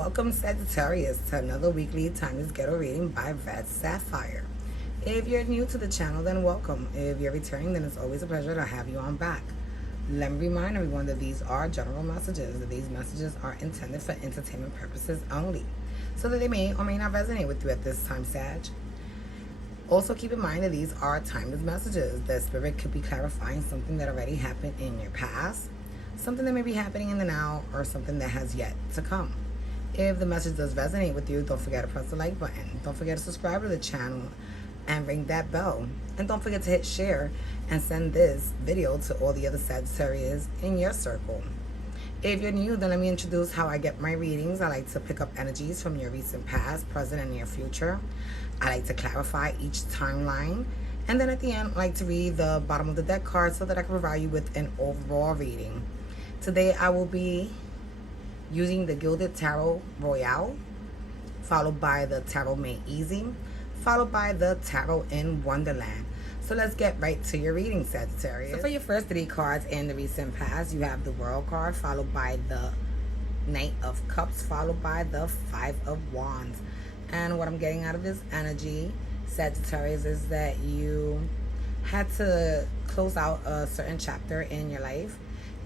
Welcome, Sagittarius, to another weekly Timeless Ghetto reading by Red Sapphire. If you're new to the channel, then welcome. If you're returning, then it's always a pleasure to have you on back. Let me remind everyone that these are general messages, that these messages are intended for entertainment purposes only, so that they may or may not resonate with you at this time, Sag. Also, keep in mind that these are timeless messages. The spirit could be clarifying something that already happened in your past, something that may be happening in the now, or something that has yet to come. If the message does resonate with you, don't forget to press the like button. Don't forget to subscribe to the channel and ring that bell. And don't forget to hit share and send this video to all the other Sagittarius in your circle. If you're new, then let me introduce how I get my readings. I like to pick up energies from your recent past, present, and near future. I like to clarify each timeline. And then at the end, I like to read the bottom of the deck card so that I can provide you with an overall reading. Today, I will be using the Gilded Tarot Royale, followed by the Tarot Made Easy, followed by the Tarot in Wonderland. So let's get right to your reading, Sagittarius. So for your first three cards in the recent past, you have the World card, followed by the Knight of Cups, followed by the Five of Wands. And what I'm getting out of this energy, Sagittarius, is that you had to close out a certain chapter in your life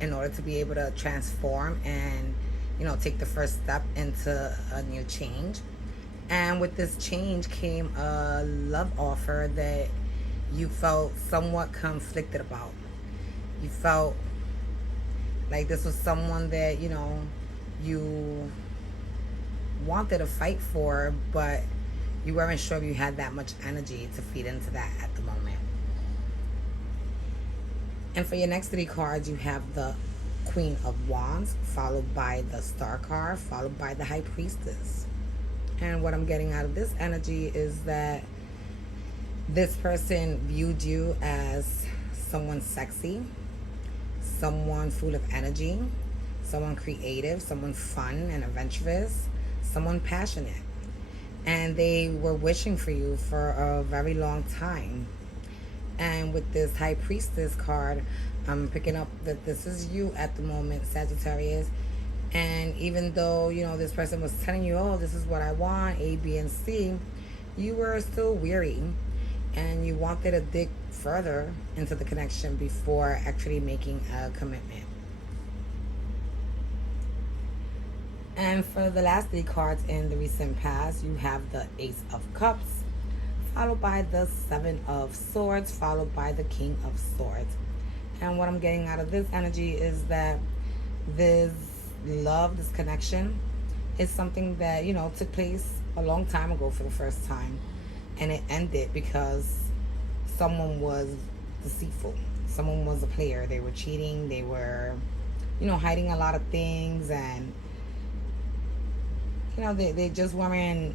in order to be able to transform and take the first step into a new change. And with this change came a love offer that you felt somewhat conflicted about. You felt like this was someone that, you wanted to fight for, but you weren't sure if you had that much energy to feed into that at the moment. And for your next three cards, you have the Queen of Wands, followed by the Star card, followed by the High Priestess. And what I'm getting out of this energy is that this person viewed you as someone sexy, someone full of energy, someone creative, someone fun and adventurous, someone passionate. And they were wishing for you for a very long time. And with this High Priestess card, I'm picking up that this is you at the moment, Sagittarius. And even though, this person was telling you, oh, this is what I want, A, B, and C, you were still weary. And you wanted to dig further into the connection before actually making a commitment. And for the last three cards in the recent past, you have the Ace of Cups, followed by the Seven of Swords, followed by the King of Swords. And what I'm getting out of this energy is that this love, this connection, is something that, took place a long time ago for the first time. And it ended because someone was deceitful. Someone was a player. They were cheating. They were, hiding a lot of things. And, they just weren't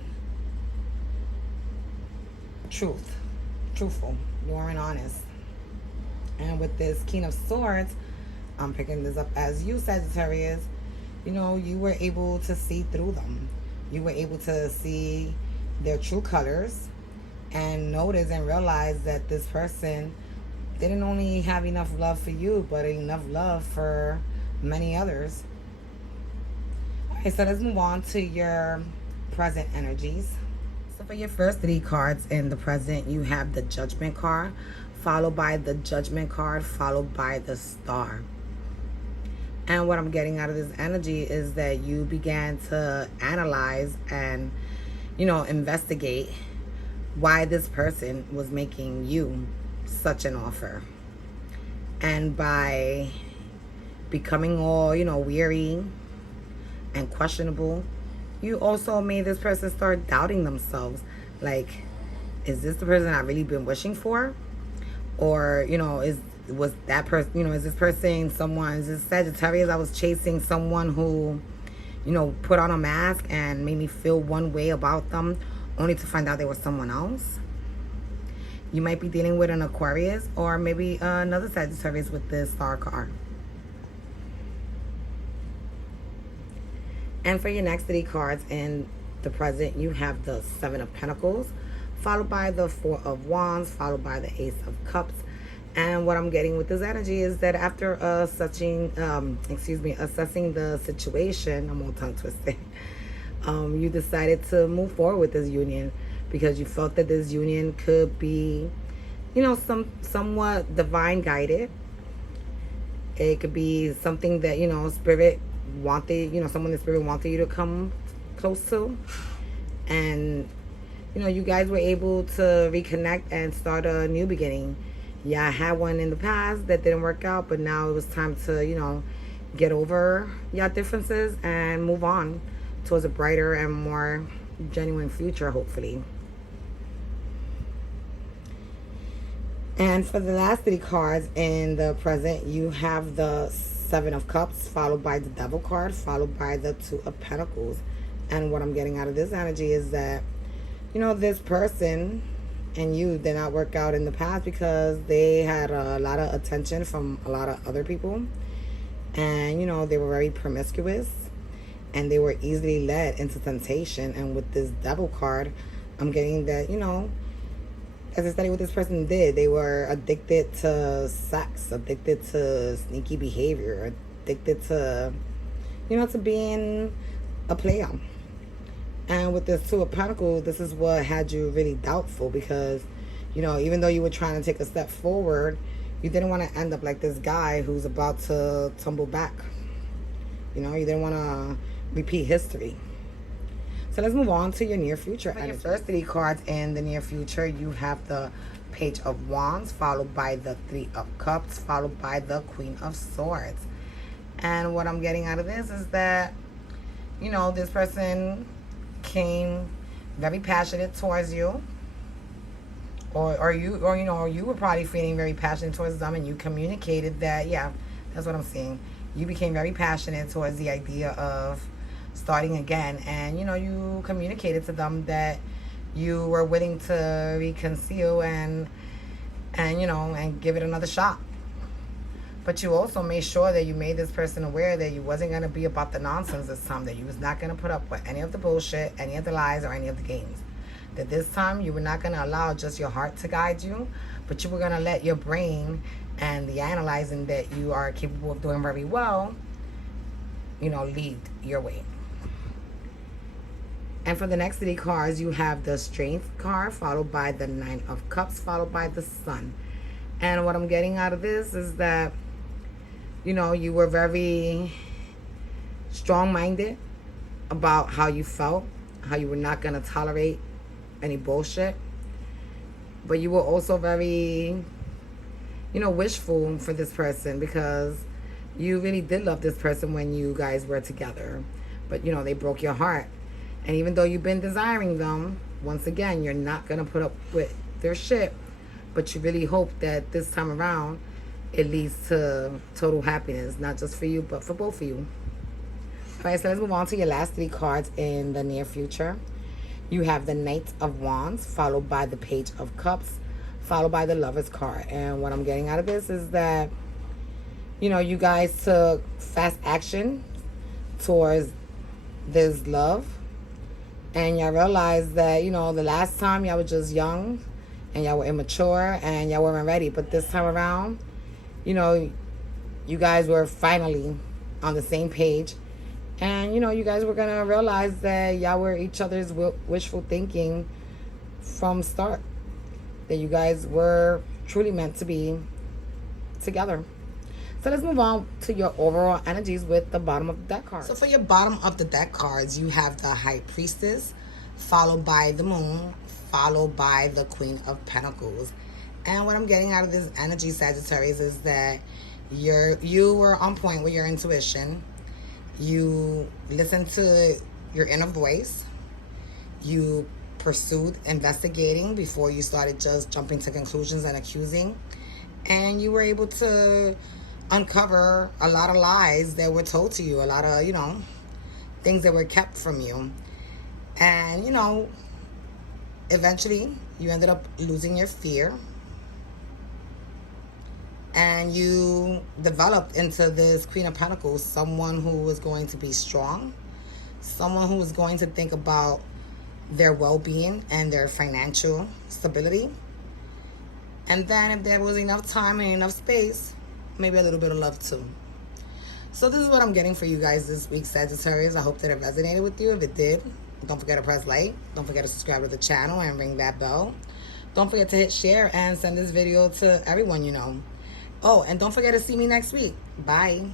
truthful. They weren't honest. And with this King of Swords, I'm picking this up as you, Sagittarius. You were able to see through them. You were able to see their true colors and notice and realize that this person didn't only have enough love for you, but enough love for many others. Okay, so let's move on to your present energies. So for your first three cards in the present, you have the Judgment card, followed by the Judgment card, followed by the Star. And what I'm getting out of this energy is that you began to analyze and, investigate why this person was making you such an offer. And by becoming all, weary and questionable, you also made this person start doubting themselves. Like, is this the person I've really been wishing for? Or, was that person, is this person someone, is this Sagittarius I was chasing, someone who, put on a mask and made me feel one way about them, only to find out they were someone else? You might be dealing with an Aquarius or maybe another Sagittarius with this Star card. And for your next three cards in the present, you have the Seven of Pentacles, followed by the Four of Wands, followed by the Ace of Cups. And what I'm getting with this energy is that after assessing the situation, I'm all tongue twisted. You decided to move forward with this union because you felt that this union could be, somewhat divine guided. It could be something that, spirit wanted, someone that spirit wanted you to come close to. And, you guys were able to reconnect and start a new beginning. Yeah, I had one in the past that didn't work out, but now it was time to, get over your differences and move on towards a brighter and more genuine future, hopefully. And for the last three cards in the present, you have the Seven of Cups, followed by the Devil card, followed by the Two of Pentacles. And what I'm getting out of this energy is that, this person and you did not work out in the past because they had a lot of attention from a lot of other people. And, they were very promiscuous and they were easily led into temptation. And with this Devil card, I'm getting that, as I studied what this person did, they were addicted to sex, addicted to sneaky behavior, addicted to, to being a player. And with this Two of Pentacles, this is what had you really doubtful because, even though you were trying to take a step forward, you didn't want to end up like this guy who's about to tumble back. You didn't want to repeat history. So let's move on to your near future. And your first three cards in the near future, you have the Page of Wands, followed by the Three of Cups, followed by the Queen of Swords. And what I'm getting out of this is that, this person came very passionate towards you. Or you were probably feeling very passionate towards them, and you communicated that. Yeah, that's what I'm seeing. You became very passionate towards the idea of starting again, and you communicated to them that you were willing to reconcile and give it another shot. But you also made sure that you made this person aware that you wasn't going to be about the nonsense this time, that you was not going to put up with any of the bullshit, any of the lies, or any of the games. That this time you were not going to allow just your heart to guide you, but you were going to let your brain and the analyzing that you are capable of doing very well, lead your way. And for the next three cards, you have the Strength card, followed by the Nine of Cups, followed by the Sun. And what I'm getting out of this is that, you were very strong-minded about how you felt, how you were not going to tolerate any bullshit. But you were also very, wishful for this person because you really did love this person when you guys were together. But, they broke your heart. And even though you've been desiring them, once again, you're not going to put up with their shit. But you really hope that this time around, it leads to total happiness, not just for you, but for both of you. All right, so let's move on to your last three cards in the near future. You have the Knight of Wands, followed by the Page of Cups, followed by the Lover's card. And what I'm getting out of this is that, you guys took fast action towards this love. And y'all realized that, the last time y'all were just young and y'all were immature and y'all weren't ready. But this time around, you guys were finally on the same page. And, you guys were going to realize that y'all were each other's wishful thinking from start. That you guys were truly meant to be together. So let's move on to your overall energies with the bottom of the deck cards. So for your bottom of the deck cards, you have the High Priestess, followed by the Moon, followed by the Queen of Pentacles. And what I'm getting out of this energy, Sagittarius, is that you were on point with your intuition. You listened to your inner voice. You pursued investigating before you started just jumping to conclusions and accusing. And you were able to uncover a lot of lies that were told to you, a lot of, things that were kept from you. And, eventually you ended up losing your fear. And you developed into this Queen of Pentacles, someone who was going to be strong, someone who was going to think about their well-being and their financial stability. And then if there was enough time and enough space, maybe a little bit of love too. So this is what I'm getting for you guys this week, Sagittarius. I hope that it resonated with you. If it did, don't forget to press like. Don't forget to subscribe to the channel and ring that bell. Don't forget to hit share and send this video to everyone you know. Oh, and don't forget to see me next week. Bye.